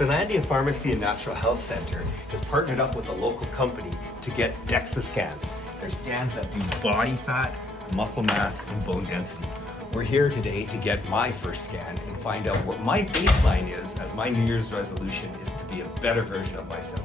Finlandia Pharmacy and Natural Health Center has partnered up with a local company to get DEXA scans. They're scans that do body fat, muscle mass, and bone density. We're here today to get my first scan and find out what my baseline is, as my New Year's resolution is to be a better version of myself.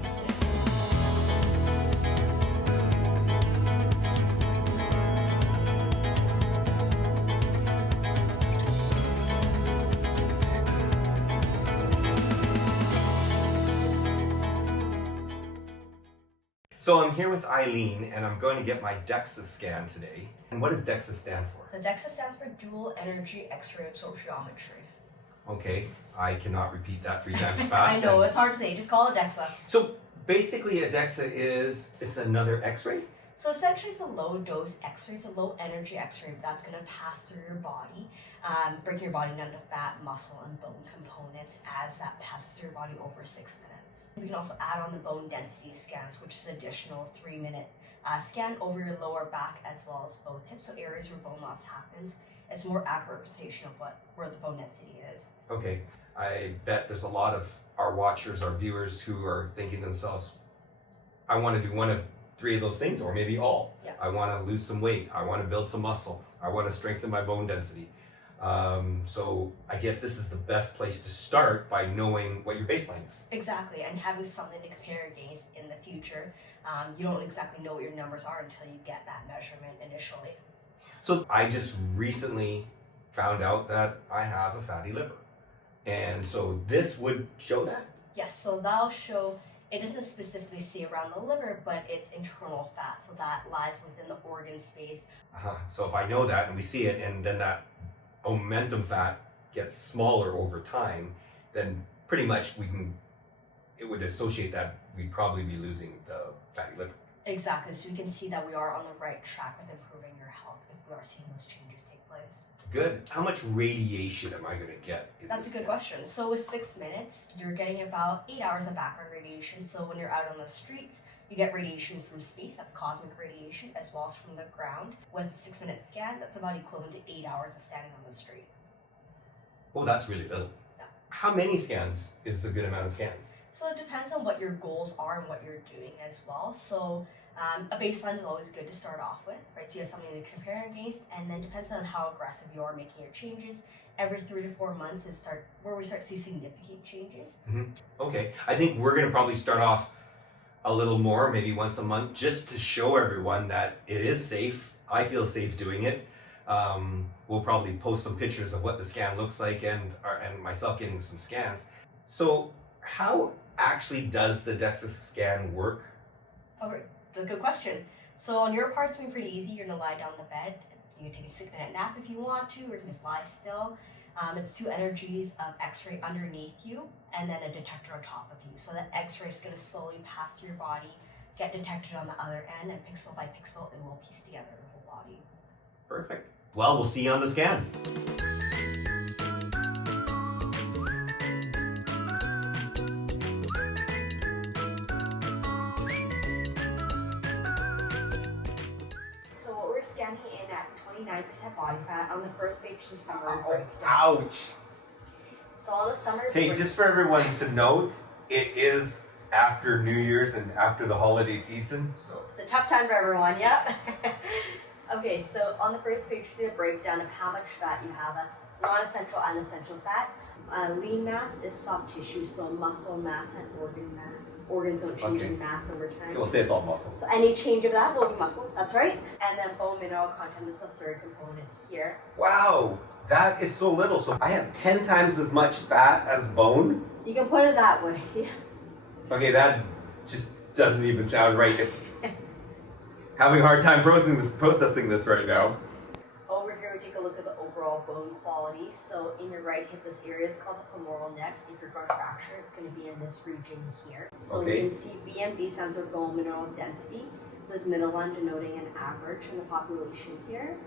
So I'm here with Eileen and I'm going to get my DEXA scan today. And what does DEXA stand for? The DEXA stands for Dual Energy X-ray Absorptiometry. Okay, I cannot repeat that 3 times fast. I know, it's hard to say, just call it DEXA. So basically a DEXA is another X-ray? So essentially it's a low dose X-ray, it's a low energy X-ray that's going to pass through your body, breaking your body down to fat, muscle, and bone components as that passes through your body over 6 minutes. We can also add on the bone density scans, which is an additional 3-minute scan over your lower back as well as both hips, so areas where bone loss happens. It's a more accurate representation of where the bone density is. Okay, I bet there's a lot of our watchers, our viewers who are thinking to themselves, I want to do one of 3 of those things, or maybe all. Yeah. I want to lose some weight, I want to build some muscle, I want to strengthen my bone density. So I guess this is the best place to start by knowing what your baseline is. Exactly, and having something to compare against in the future. You don't exactly know what your numbers are until you get that measurement initially. So I just recently found out that I have a fatty liver. And so this would show that? Yes, so that'll show, it doesn't specifically say around the liver, but it's internal fat, so that lies within the organ space. So if I know that and we see it, and then that omentum fat gets smaller over time, then pretty much it would associate that we'd probably be losing the fatty liver. Exactly, so you can see that we are on the right track with improving your health if we are seeing those changes take place. Good. How much radiation am I going to get? That's a good question. So with 6 minutes, you're getting about 8 hours of background radiation. So when you're out on the streets, you get radiation from space, that's cosmic radiation, as well as from the ground. With a 6-minute scan, that's about equivalent to 8 hours of standing on the street. Oh, that's really little. Yeah. How many scans is a good amount of scans? So it depends on what your goals are and what you're doing as well. So a baseline is always good to start off with, right? So you have something to compare against, and then depends on how aggressive you are making your changes. Every 3 to 4 months is where we start to see significant changes. Mm-hmm. Okay, I think we're going to probably start off a little more, maybe once a month, just to show everyone that it is safe. I feel safe doing it. We'll probably post some pictures of what the scan looks like and myself getting some scans. So how actually does the DEXA scan work? All right. That's a good question. So on your part, it's been pretty easy. You're gonna lie down on the bed. You can take a 6-minute nap if you want to, or you can just lie still. It's 2 energies of X-ray underneath you, and then a detector on top of you. So that X-ray is gonna slowly pass through your body, get detected on the other end, and pixel by pixel, it will piece together your whole body. Perfect. Well, we'll see you on the scan. So what we're scanning in at 29% body fat. On the first page is the summary breakdown. Ouch! So on the summary Hey, just for everyone to note, it is after New Year's and after the holiday season, so. It's a tough time for everyone, yep. Okay, so on the first page you see a breakdown of how much fat you have. That's non-essential and essential fat. Lean mass is soft tissue, so muscle mass and organ mass. Organs don't change in mass over time. Okay, we'll say it's all muscle. So any change of that will be muscle, that's right. And then bone mineral content is the third component here. Wow, that is so little. So I have 10 times as much fat as bone? You can put it that way, yeah. Okay, that just doesn't even sound right. Having a hard time processing this right now. Over here we take a look at the overall bone quality. So in your right hip, this area is called the femoral neck. If you're going to fracture, it's going to be in this region here. So Okay. you can see BMD stands for bone mineral density. This middle line denoting an average in the population here.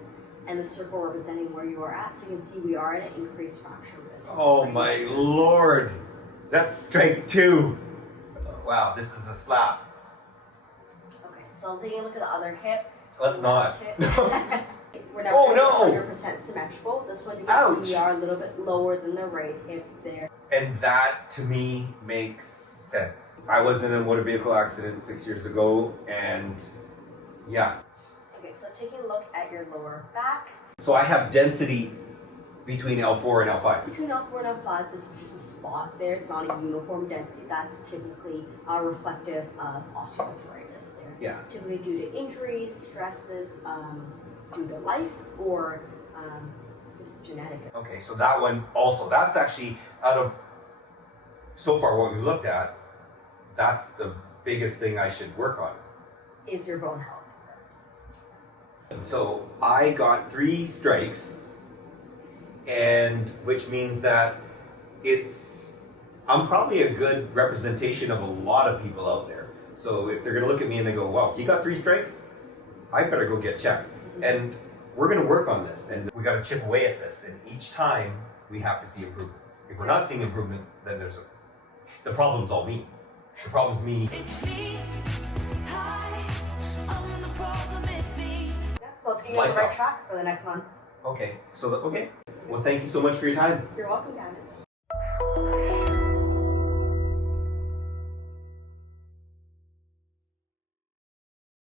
And the circle representing where you are at. So you can see we are at an increased fracture risk. Oh my lord! That's strike 2. Wow, this is a slap. Okay, so taking a look at the other hip. Let's not. We're never 100% symmetrical. This one you can Ouch. see we are a little bit lower than the right hip there. And that to me makes sense. I was in a motor vehicle accident 6 years ago, and yeah. Okay, so taking a look at your lower back. So I have density between L4 and L5. Between L4 and L5, this is just a spot there. It's not a uniform density. That's typically reflective of osteoarthritis there. Yeah. Typically due to injuries, stresses, due to life, or just genetic. Okay, so that one also, that's actually out of, so far what we've looked at, that's the biggest thing I should work on. Is your bone health. And so I got 3 strikes, and which means that I'm probably a good representation of a lot of people out there. So if they're gonna look at me and they go, wow, he got 3 strikes, I better go get checked. And we're gonna work on this, and we gotta chip away at this, and each time we have to see improvements. If we're not seeing improvements, then the problem's all me. The problem's me. It's me. Hi, I'm the problem, it's me. Yeah, so let's get you on the right Myself. track for the next one. Okay, okay. Well, thank you so much for your time. You're welcome, Gavin.